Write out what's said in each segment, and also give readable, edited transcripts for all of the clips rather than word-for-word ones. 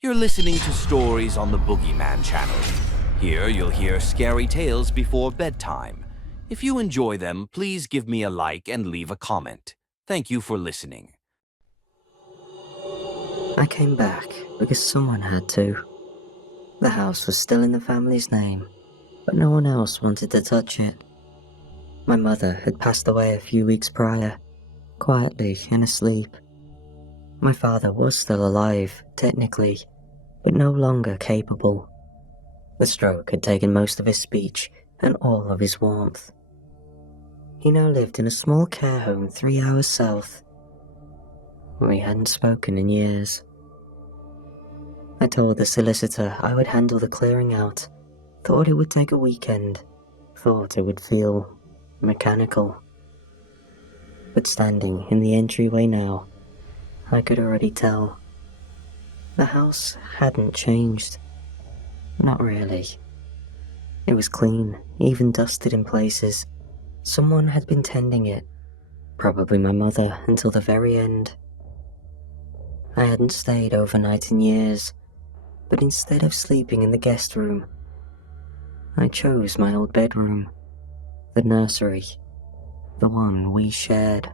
You're listening to stories on the Boogeyman channel. Here you'll hear scary tales before bedtime. If you enjoy them, please give me a like and leave a comment. Thank you for listening. I came back because someone had to. The house was still in the family's name, but no one else wanted to touch it. My mother had passed away a few weeks prior, quietly and asleep. My father was still alive, technically, but no longer capable. The stroke had taken most of his speech and all of his warmth. He now lived in a small care home 3 hours south. We hadn't spoken in years. I told the solicitor I would handle the clearing out, thought it would take a weekend, thought it would feel mechanical. But standing in the entryway now, I could already tell. The house hadn't changed. Not really. It was clean, even dusted in places. Someone had been tending it, probably my mother, until the very end. I hadn't stayed overnight in years, but instead of sleeping in the guest room, I chose my old bedroom, the nursery, the one we shared.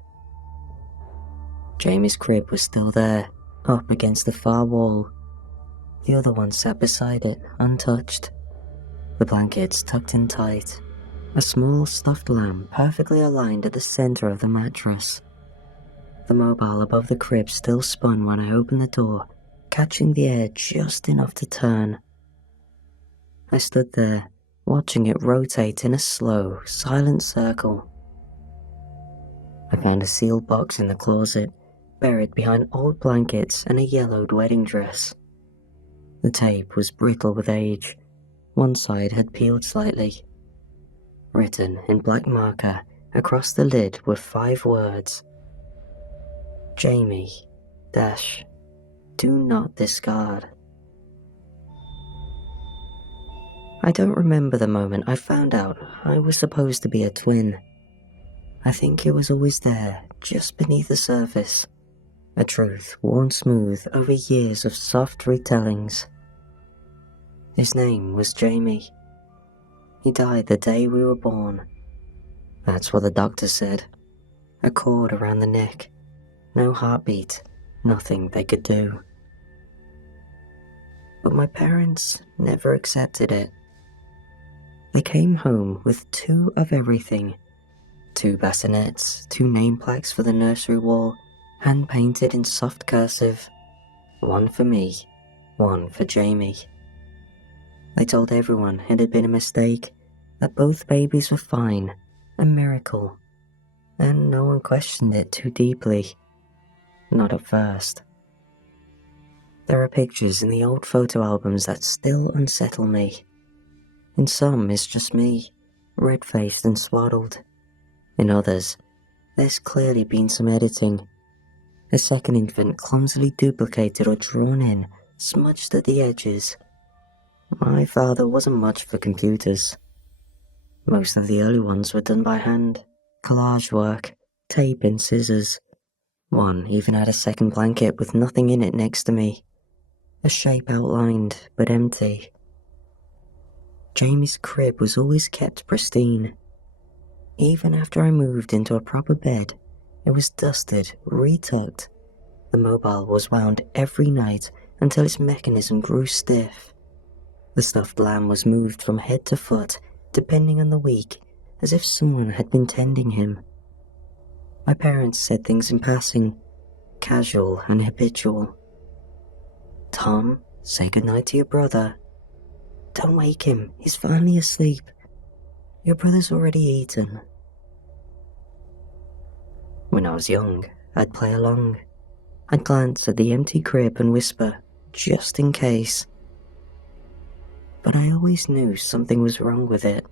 Jamie's crib was still there, up against the far wall. The other one sat beside it, untouched. The blankets tucked in tight. A small stuffed lamb perfectly aligned at the center of the mattress. The mobile above the crib still spun when I opened the door, catching the air just enough to turn. I stood there, watching it rotate in a slow, silent circle. I found a sealed box in the closet, buried behind old blankets and a yellowed wedding dress. The tape was brittle with age. One side had peeled slightly. Written in black marker across the lid were 5 words. Jamie - do not discard. I don't remember the moment I found out I was supposed to be a twin. I think it was always there, just beneath the surface. A truth worn smooth over years of soft retellings. His name was Jamie. He died the day we were born. That's what the doctor said. A cord around the neck. No heartbeat. Nothing they could do. But my parents never accepted it. They came home with 2 of everything. 2 bassinets, 2 name plaques for the nursery wall, hand-painted in soft cursive. 1 for me, 1 for Jamie. They told everyone it had been a mistake, that both babies were fine, a miracle, and no one questioned it too deeply. Not at first. There are pictures in the old photo albums that still unsettle me. In some, it's just me, red-faced and swaddled. In others, there's clearly been some editing. A second infant clumsily duplicated or drawn in, smudged at the edges. My father wasn't much for computers. Most of the early ones were done by hand, collage work, tape and scissors. One even had a second blanket with nothing in it next to me. A shape outlined, but empty. Jamie's crib was always kept pristine. Even after I moved into a proper bed, it was dusted, retucked. The mobile was wound every night until its mechanism grew stiff. The stuffed lamb was moved from head to foot, depending on the week, as if someone had been tending him. My parents said things in passing, casual and habitual. "Tom, say goodnight to your brother. Don't wake him, he's finally asleep. Your brother's already eaten." When I was young, I'd play along. I'd glance at the empty crib and whisper, just in case. But I always knew something was wrong with it.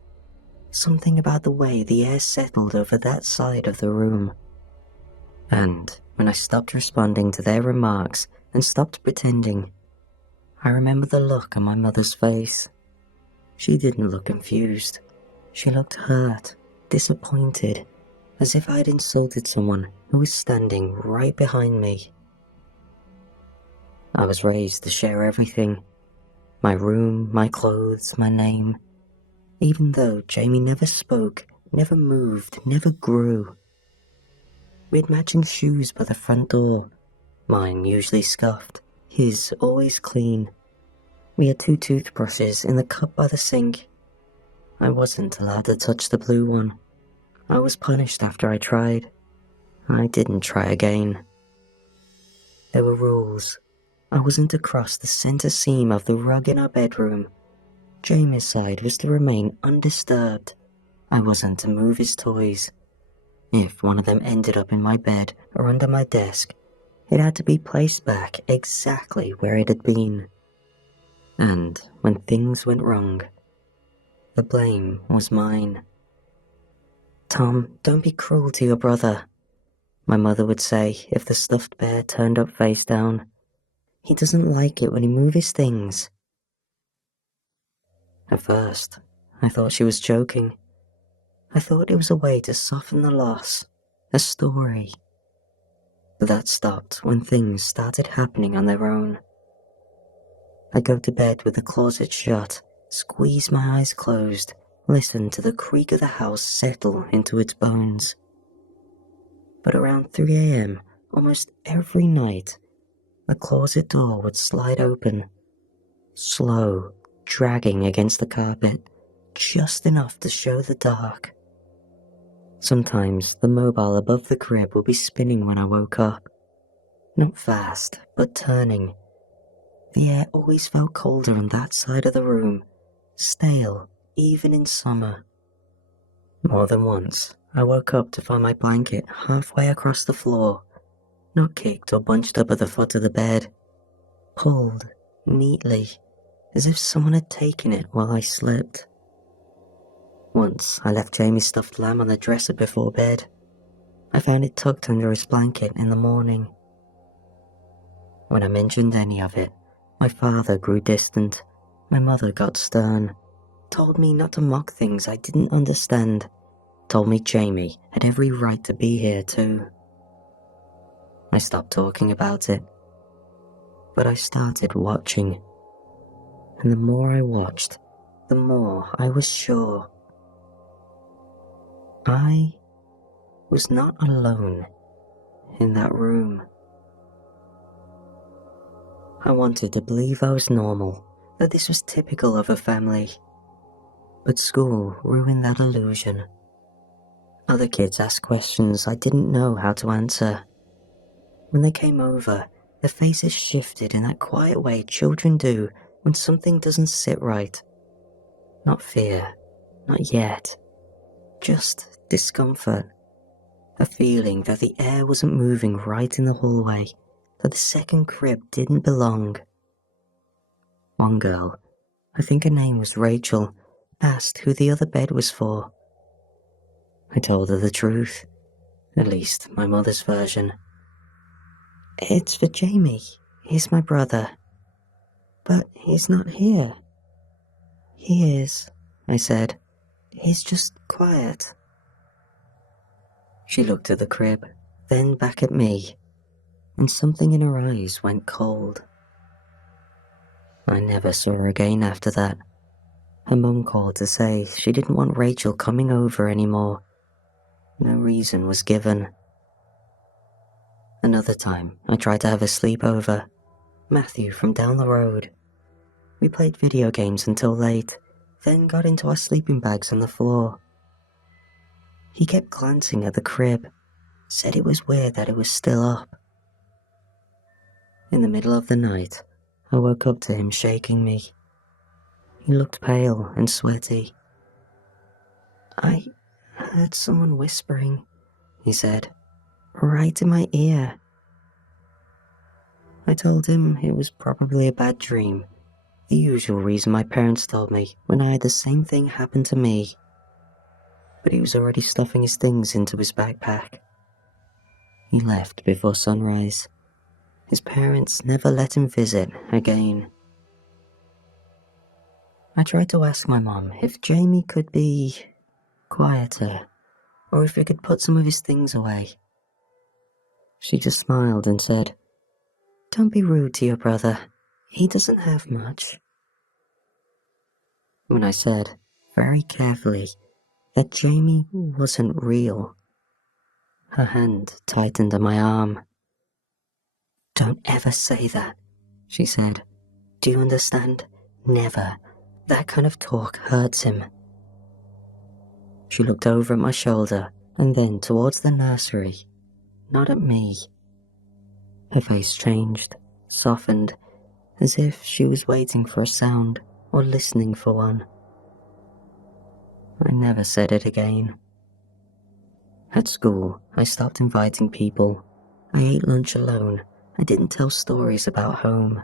Something about the way the air settled over that side of the room. And when I stopped responding to their remarks and stopped pretending, I remember the look on my mother's face. She didn't look confused. She looked hurt, disappointed, as if I'd insulted someone who was standing right behind me. I was raised to share everything. My room, my clothes, my name. Even though Jamie never spoke, never moved, never grew. We had matching shoes by the front door. Mine usually scuffed, his always clean. We had 2 toothbrushes in the cup by the sink. I wasn't allowed to touch the blue one. I was punished after I tried. I didn't try again. There were rules. I wasn't to cross the center seam of the rug in our bedroom. Jamie's side was to remain undisturbed. I wasn't to move his toys. If one of them ended up in my bed or under my desk, it had to be placed back exactly where it had been. And when things went wrong, the blame was mine. "Tom, don't be cruel to your brother," my mother would say if the stuffed bear turned up face down. "He doesn't like it when you move his things." At first, I thought she was joking. I thought it was a way to soften the loss, a story. But that stopped when things started happening on their own. I'd go to bed with the closet shut, squeeze my eyes closed, listen to the creak of the house settle into its bones. But around 3 a.m., almost every night, the closet door would slide open, slow, dragging against the carpet, just enough to show the dark. Sometimes the mobile above the crib would be spinning when I woke up. Not fast, but turning. The air always felt colder on that side of the room, stale, even in summer. More than once, I woke up to find my blanket halfway across the floor, not kicked or bunched up at the foot of the bed, pulled neatly, as if someone had taken it while I slept. Once, I left Jamie's stuffed lamb on the dresser before bed. I found it tucked under his blanket in the morning. When I mentioned any of it, my father grew distant, my mother got stern, told me not to mock things I didn't understand, told me Jamie had every right to be here too. I stopped talking about it, but I started watching. And the more I watched, the more I was sure. I was not alone in that room. I wanted to believe I was normal, that this was typical of a family. But school ruined that illusion. Other kids asked questions I didn't know how to answer. When they came over, their faces shifted in that quiet way children do when something doesn't sit right. Not fear, not yet. Just discomfort. A feeling that the air wasn't moving right in the hallway, that the second crib didn't belong. One girl, I think her name was Rachel, asked who the other bed was for. I told her the truth, at least my mother's version. "It's for Jamie. He's my brother. But he's not here." "He is," I said. "He's just quiet." She looked at the crib, then back at me, and something in her eyes went cold. I never saw her again after that. Her mum called to say she didn't want Rachel coming over anymore. No reason was given. Another time, I tried to have a sleepover. Matthew from down the road. We played video games until late, then got into our sleeping bags on the floor. He kept glancing at the crib, said it was weird that it was still up. In the middle of the night, I woke up to him shaking me. He looked pale and sweaty. "I heard someone whispering," he said, "right in my ear." I told him it was probably a bad dream, the usual reason my parents told me when I had the same thing happen to me. But he was already stuffing his things into his backpack. He left before sunrise. His parents never let him visit again. I tried to ask my mom if Jamie could be quieter, or if he could put some of his things away. She just smiled and said, Don't be rude to your brother. He doesn't have much. When I said, very carefully, that Jamie wasn't real, her hand tightened on my arm. Don't ever say that, she said. Do you understand? Never. That kind of talk hurts him. She looked over at my shoulder and then towards the nursery, not at me. Her face changed, softened, as if she was waiting for a sound or listening for one. I never said it again. At school, I stopped inviting people. I ate lunch alone. I didn't tell stories about home.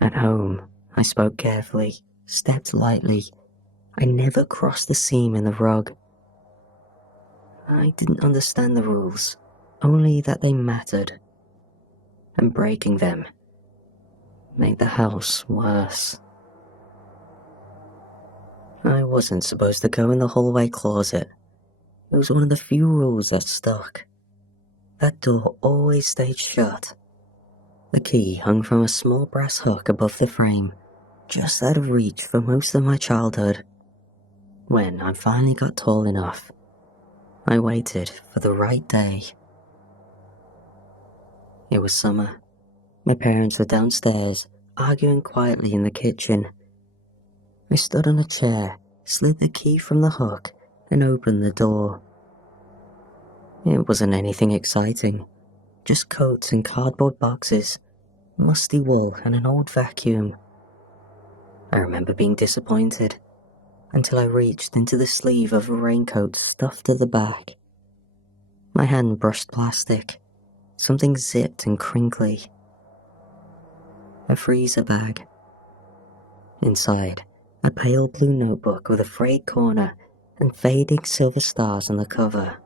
At home, I spoke carefully, stepped lightly. I never crossed the seam in the rug. I didn't understand the rules, only that they mattered. And breaking them made the house worse. I wasn't supposed to go in the hallway closet. It was one of the few rules that stuck. That door always stayed shut. The key hung from a small brass hook above the frame, just out of reach for most of my childhood. When I finally got tall enough, I waited for the right day. It was summer. My parents were downstairs, arguing quietly in the kitchen. I stood on a chair, slid the key from the hook, and opened the door. It wasn't anything exciting, just coats and cardboard boxes, musty wool and an old vacuum. I remember being disappointed, until I reached into the sleeve of a raincoat stuffed at the back. My hand brushed plastic, something zipped and crinkly. A freezer bag. Inside, a pale blue notebook with a frayed corner and fading silver stars on the cover.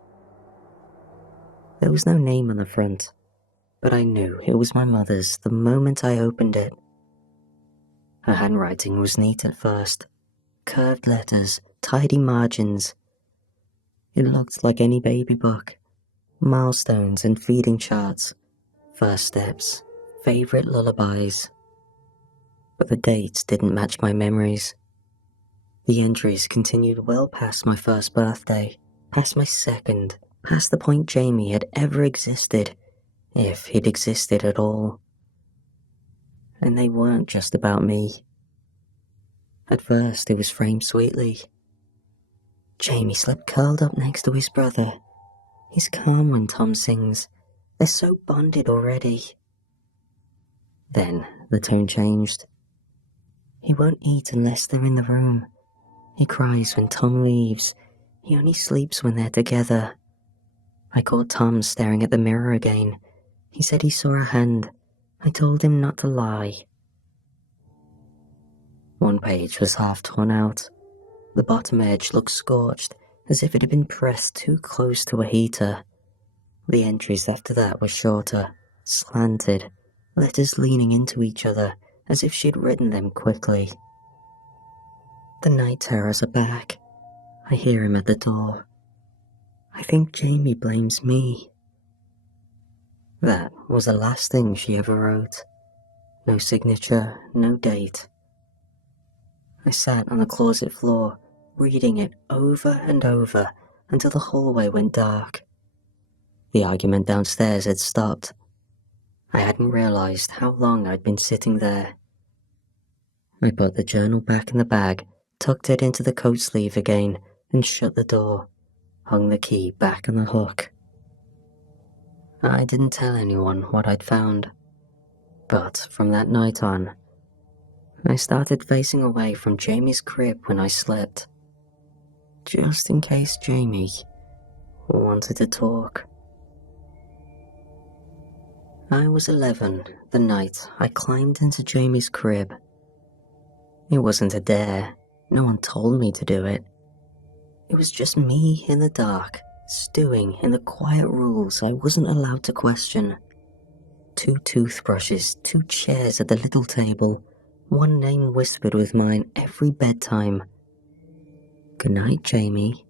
There was no name on the front, but I knew it was my mother's the moment I opened it. Her handwriting was neat at first, curved letters, tidy margins. It looked like any baby book. Milestones and feeding charts, first steps, favorite lullabies. But the dates didn't match my memories. The entries continued well past my first birthday, past my second, past the point Jamie had ever existed, if he'd existed at all. And they weren't just about me. At first, it was framed sweetly. Jamie slept curled up next to his brother. He's calm when Tom sings. They're so bonded already. Then the tone changed. He won't eat unless they're in the room. He cries when Tom leaves. He only sleeps when they're together. I caught Tom staring at the mirror again. He said he saw a hand. I told him not to lie. One page was half torn out. The bottom edge looked scorched, as if it had been pressed too close to a heater. The entries after that were shorter, slanted, letters leaning into each other, as if she'd written them quickly. The night terrors are back. I hear him at the door. I think Jamie blames me. That was the last thing she ever wrote. No signature, no date. I sat on the closet floor, reading it over and over until the hallway went dark. The argument downstairs had stopped. I hadn't realized how long I'd been sitting there. I put the journal back in the bag, tucked it into the coat sleeve again, and shut the door, hung the key back on the hook. I didn't tell anyone what I'd found, but from that night on, I started facing away from Jamie's crib when I slept, just in case Jamie wanted to talk. I was 11 the night I climbed into Jamie's crib. It wasn't a dare. No one told me to do it. It was just me in the dark, stewing in the quiet rules I wasn't allowed to question. 2 toothbrushes, 2 chairs at the little table, one name whispered with mine every bedtime. Good night, Jamie.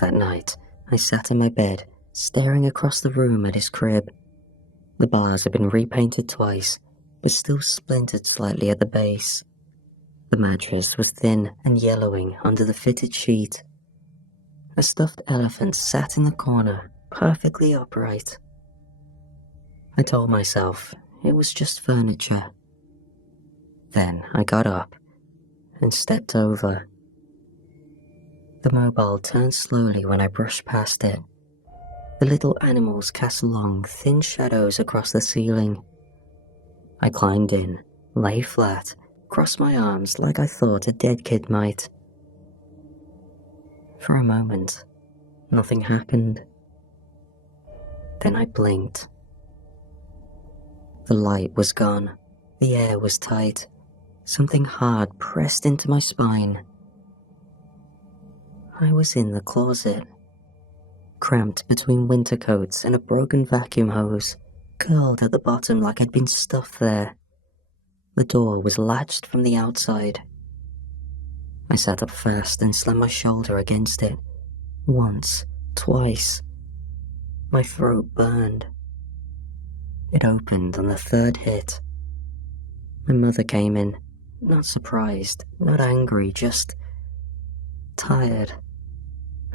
That night, I sat in my bed, staring across the room at his crib. The bars had been repainted twice, but still splintered slightly at the base. The mattress was thin and yellowing under the fitted sheet. A stuffed elephant sat in the corner, perfectly upright. I told myself it was just furniture. Then I got up and stepped over. The mobile turned slowly when I brushed past it. The little animals cast long, thin shadows across the ceiling. I climbed in, lay flat, crossed my arms like I thought a dead kid might. For a moment, nothing happened. Then I blinked. The light was gone. The air was tight. Something hard pressed into my spine. I was in the closet, cramped between winter coats and a broken vacuum hose, curled at the bottom like I'd been stuffed there. The door was latched from the outside. I sat up fast and slammed my shoulder against it. Once, twice. My throat burned. It opened on the third hit. My mother came in, not surprised, not angry, just tired.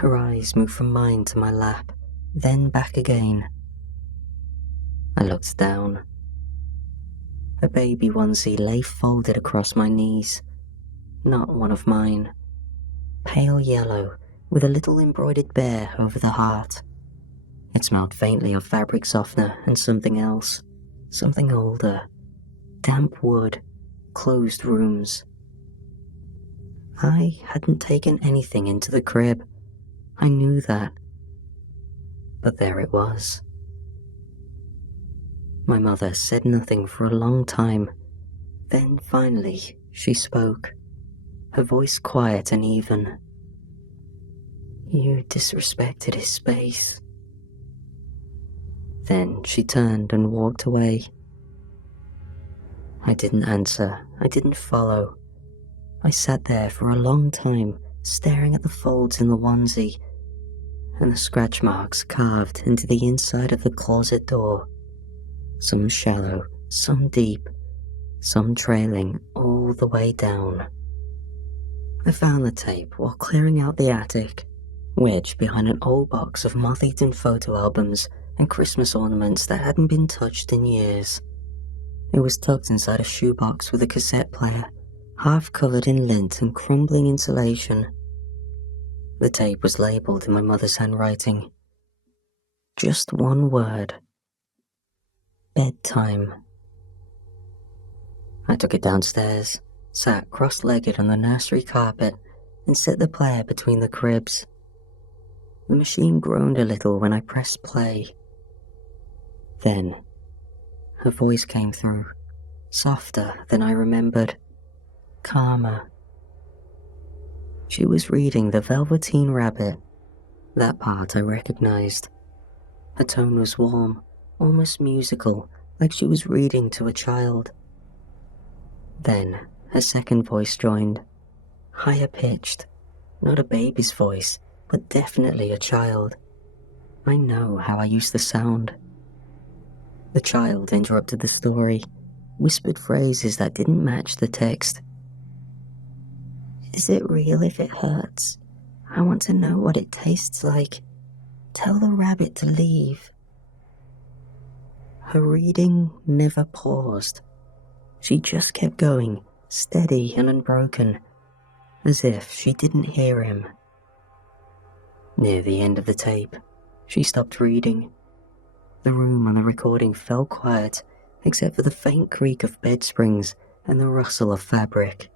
Her eyes moved from mine to my lap, then back again. I looked down. A baby onesie lay folded across my knees. Not one of mine. Pale yellow, with a little embroidered bear over the heart. It smelled faintly of fabric softener and something else. Something older. Damp wood. Closed rooms. I hadn't taken anything into the crib. I knew that. But there it was. My mother said nothing for a long time. Then finally, she spoke. Her voice quiet and even. You disrespected his space. Then she turned and walked away. I didn't answer. I didn't follow. I sat there for a long time, staring at the folds in the onesie and the scratch marks carved into the inside of the closet door. Some shallow, some deep, some trailing all the way down. I found the tape while clearing out the attic, wedged behind an old box of moth-eaten photo albums and Christmas ornaments that hadn't been touched in years. It was tucked inside a shoebox with a cassette player, half covered in lint and crumbling insulation. The tape was labelled in my mother's handwriting. Just one word. Bedtime. I took it downstairs, sat cross-legged on the nursery carpet, and set the player between the cribs. The machine groaned a little when I pressed play. Then, her voice came through, softer than I remembered, calmer. She was reading The Velveteen Rabbit. That part I recognized. Her tone was warm, almost musical, like she was reading to a child. Then, her second voice joined, higher pitched, not a baby's voice, but definitely a child. I know how I used to sound. The child interrupted the story, whispered phrases that didn't match the text. Is it real if it hurts? I want to know what it tastes like. Tell the rabbit to leave. Her reading never paused. She just kept going, steady and unbroken, as if she didn't hear him. Near the end of the tape, she stopped reading. The room on the recording fell quiet, except for the faint creak of bed springs and the rustle of fabric.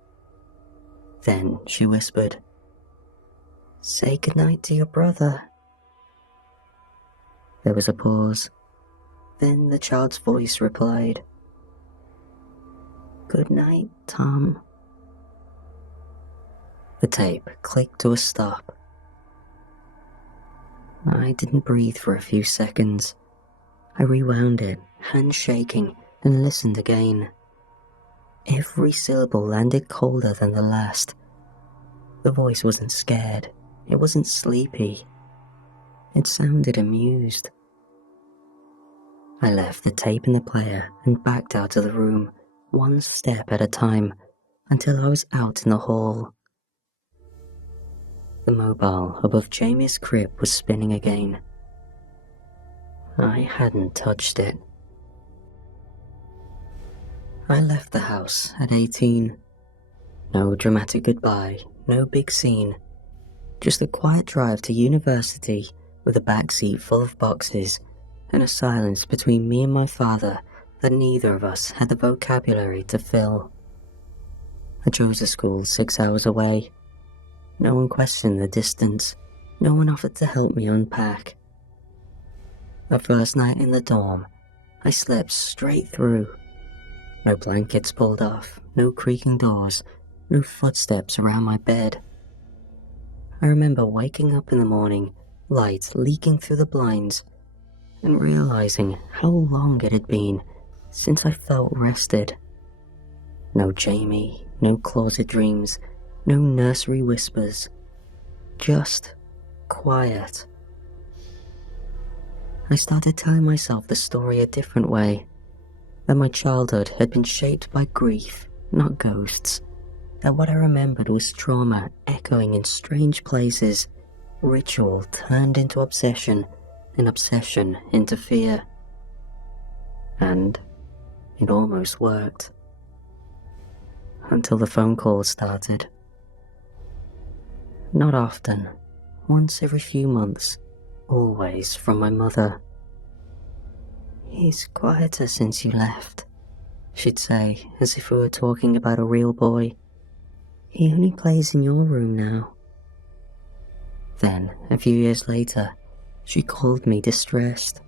Then she whispered, Say goodnight to your brother. There was a pause. Then the child's voice replied, Good night, Tom. The tape clicked to a stop. I didn't breathe for a few seconds. I rewound it, hands shaking, and listened again. Every syllable landed colder than the last. The voice wasn't scared. It wasn't sleepy. It sounded amused. I left the tape in the player and backed out of the room, one step at a time, until I was out in the hall. The mobile above Jamie's crib was spinning again. I hadn't touched it. I left the house at 18. No dramatic goodbye, no big scene. Just a quiet drive to university with a backseat full of boxes and a silence between me and my father that neither of us had the vocabulary to fill. I chose a school 6 hours away. No one questioned the distance. No one offered to help me unpack. The first night in the dorm, I slept straight through. No blankets pulled off, no creaking doors, no footsteps around my bed. I remember waking up in the morning, light leaking through the blinds, and realizing how long it had been since I felt rested. No Jamie, no closet dreams, no nursery whispers. Just quiet. I started telling myself the story a different way. That my childhood had been shaped by grief, not ghosts. That what I remembered was trauma echoing in strange places, ritual turned into obsession, and obsession into fear. And it almost worked. Until the phone calls started. Not often, once every few months, always from my mother. "He's quieter since you left," she'd say, as if we were talking about a real boy. "He only plays in your room now." Then, a few years later, she called me distressed.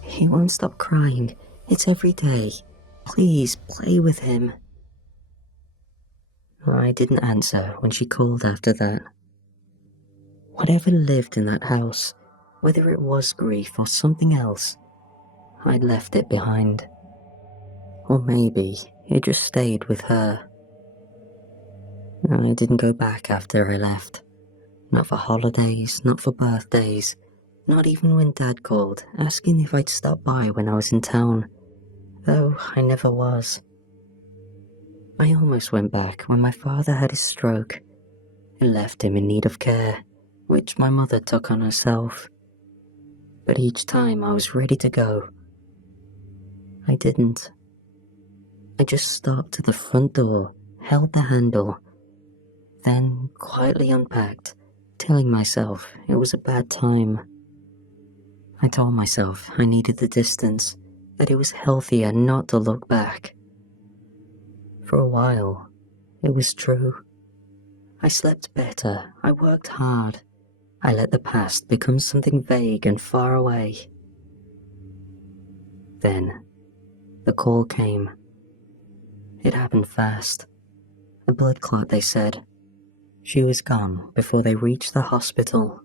"He won't stop crying. It's every day. Please, play with him." I didn't answer when she called after that. Whatever lived in that house, whether it was grief or something else, I'd left it behind. Or maybe it just stayed with her. I didn't go back after I left. Not for holidays, not for birthdays, not even when Dad called, asking if I'd stop by when I was in town, though I never was. I almost went back when my father had his stroke and left him in need of care, which my mother took on herself. But each time I was ready to go, I didn't. I just stopped at the front door, held the handle, then quietly unpacked, telling myself it was a bad time. I told myself I needed the distance, that it was healthier not to look back. For a while, it was true. I slept better, I worked hard, I let the past become something vague and far away. Then, the call came. It happened fast. A blood clot, they said. She was gone before they reached the hospital.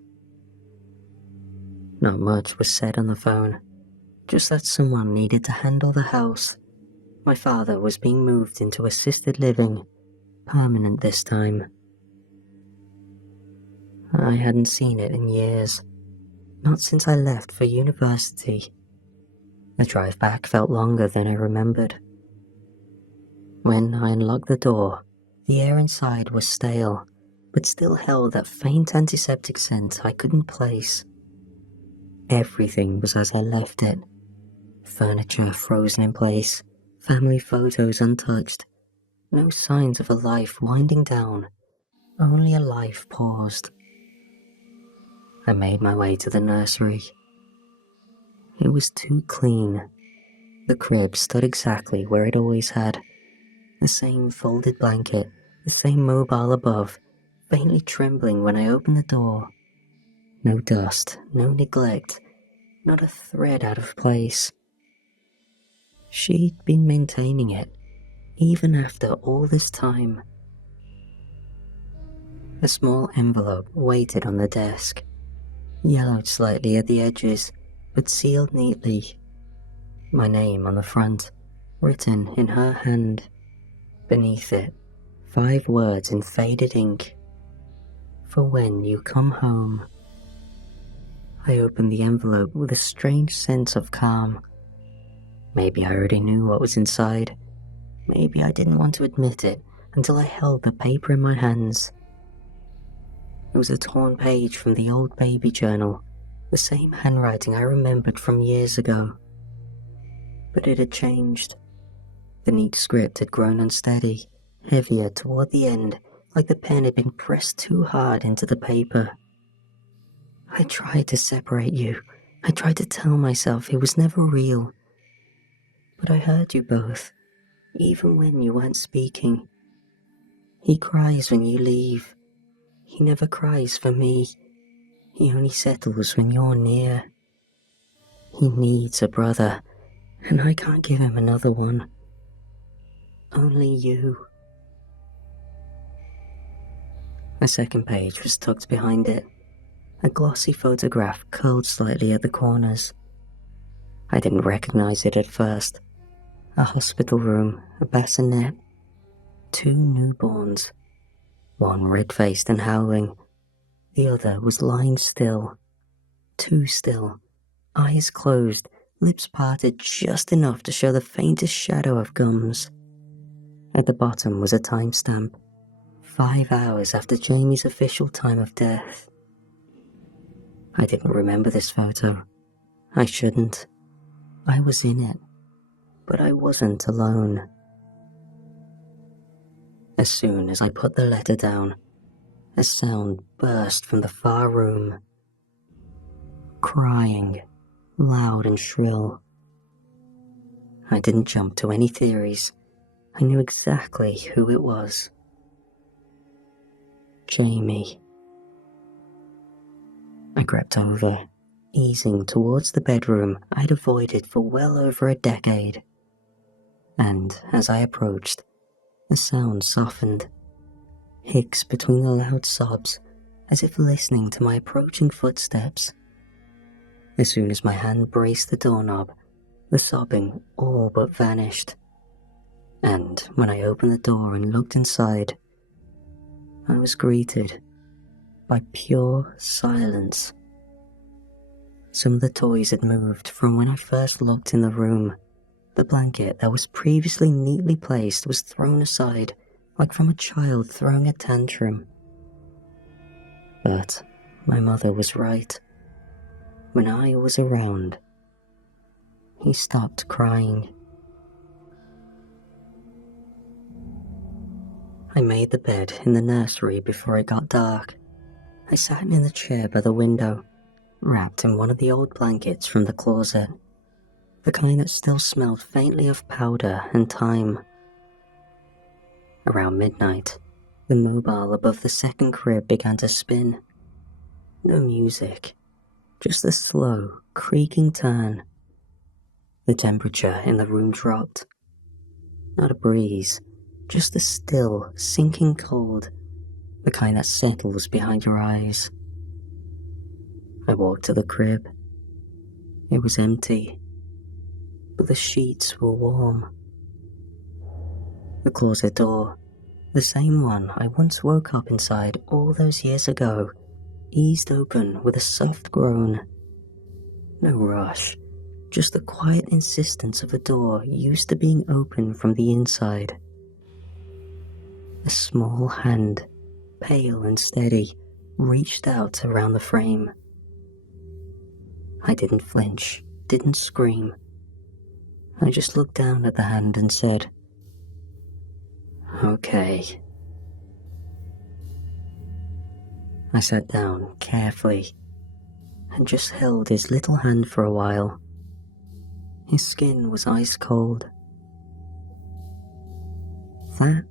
Not much was said on the phone, just that someone needed to handle the house. My father was being moved into assisted living, permanent this time. I hadn't seen it in years, not since I left for university. The drive back felt longer than I remembered. When I unlocked the door, the air inside was stale, but still held that faint antiseptic scent I couldn't place. Everything was as I left it. Furniture frozen in place, family photos untouched, no signs of a life winding down, only a life paused. I made my way to the nursery. It was too clean. The crib stood exactly where it always had. The same folded blanket, the same mobile above, faintly trembling when I opened the door. No dust, no neglect, not a thread out of place. She'd been maintaining it, even after all this time. A small envelope waited on the desk, yellowed slightly at the edges, but sealed neatly. My name on the front, written in her hand. Beneath it, 5 words in faded ink. "For when you come home." I opened the envelope with a strange sense of calm. Maybe I already knew what was inside. Maybe I didn't want to admit it until I held the paper in my hands. It was a torn page from the old baby journal, the same handwriting I remembered from years ago. But it had changed. The neat script had grown unsteady, heavier toward the end, like the pen had been pressed too hard into the paper. I tried to separate you. I tried to tell myself it was never real. But I heard you both, even when you weren't speaking. He cries when you leave. He never cries for me. He only settles when you're near. He needs a brother, and I can't give him another one. Only you. A second page was tucked behind it, a glossy photograph curled slightly at the corners. I didn't recognize it at first. A hospital room, a bassinet, 2 newborns. One red-faced and howling. The other was lying still. Too still. Eyes closed, lips parted just enough to show the faintest shadow of gums. At the bottom was a timestamp. 5 hours after Jamie's official time of death. I didn't remember this photo. I shouldn't. I was in it. But I wasn't alone. As soon as I put the letter down, a sound burst from the far room. Crying, loud and shrill. I didn't jump to any theories. I knew exactly who it was. Jamie. I crept over, easing towards the bedroom I'd avoided for well over a decade. And as I approached, the sound softened. Hicks between the loud sobs, as if listening to my approaching footsteps. As soon as my hand braced the doorknob, the sobbing all but vanished. And when I opened the door and looked inside, I was greeted by pure silence. Some of the toys had moved from when I first looked in the room. The blanket that was previously neatly placed was thrown aside, like from a child throwing a tantrum. But my mother was right. When I was around, he stopped crying. I made the bed in the nursery before it got dark. I sat in the chair by the window, wrapped in one of the old blankets from the closet, the kind that still smelled faintly of powder and thyme. Around midnight, the mobile above the second crib began to spin. No music, just a slow, creaking turn. The temperature in the room dropped. Not a breeze, just a still, sinking cold, the kind that settles behind your eyes. I walked to the crib. It was empty, but the sheets were warm. The closet door, the same one I once woke up inside all those years ago, eased open with a soft groan. No rush, just the quiet insistence of a door used to being open from the inside. A small hand, pale and steady, reached out around the frame. I didn't flinch, didn't scream. I just looked down at the hand and said, "Okay." I sat down carefully and just held his little hand for a while. His skin was ice cold. That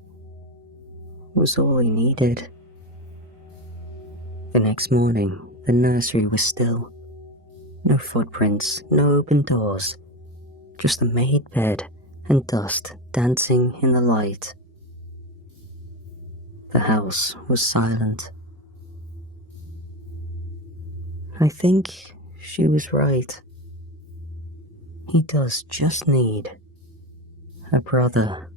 was all he needed. The next morning, the nursery was still. No footprints, no open doors, just a made bed and dust dancing in the light. The house was silent. I think she was right. He does just need a brother.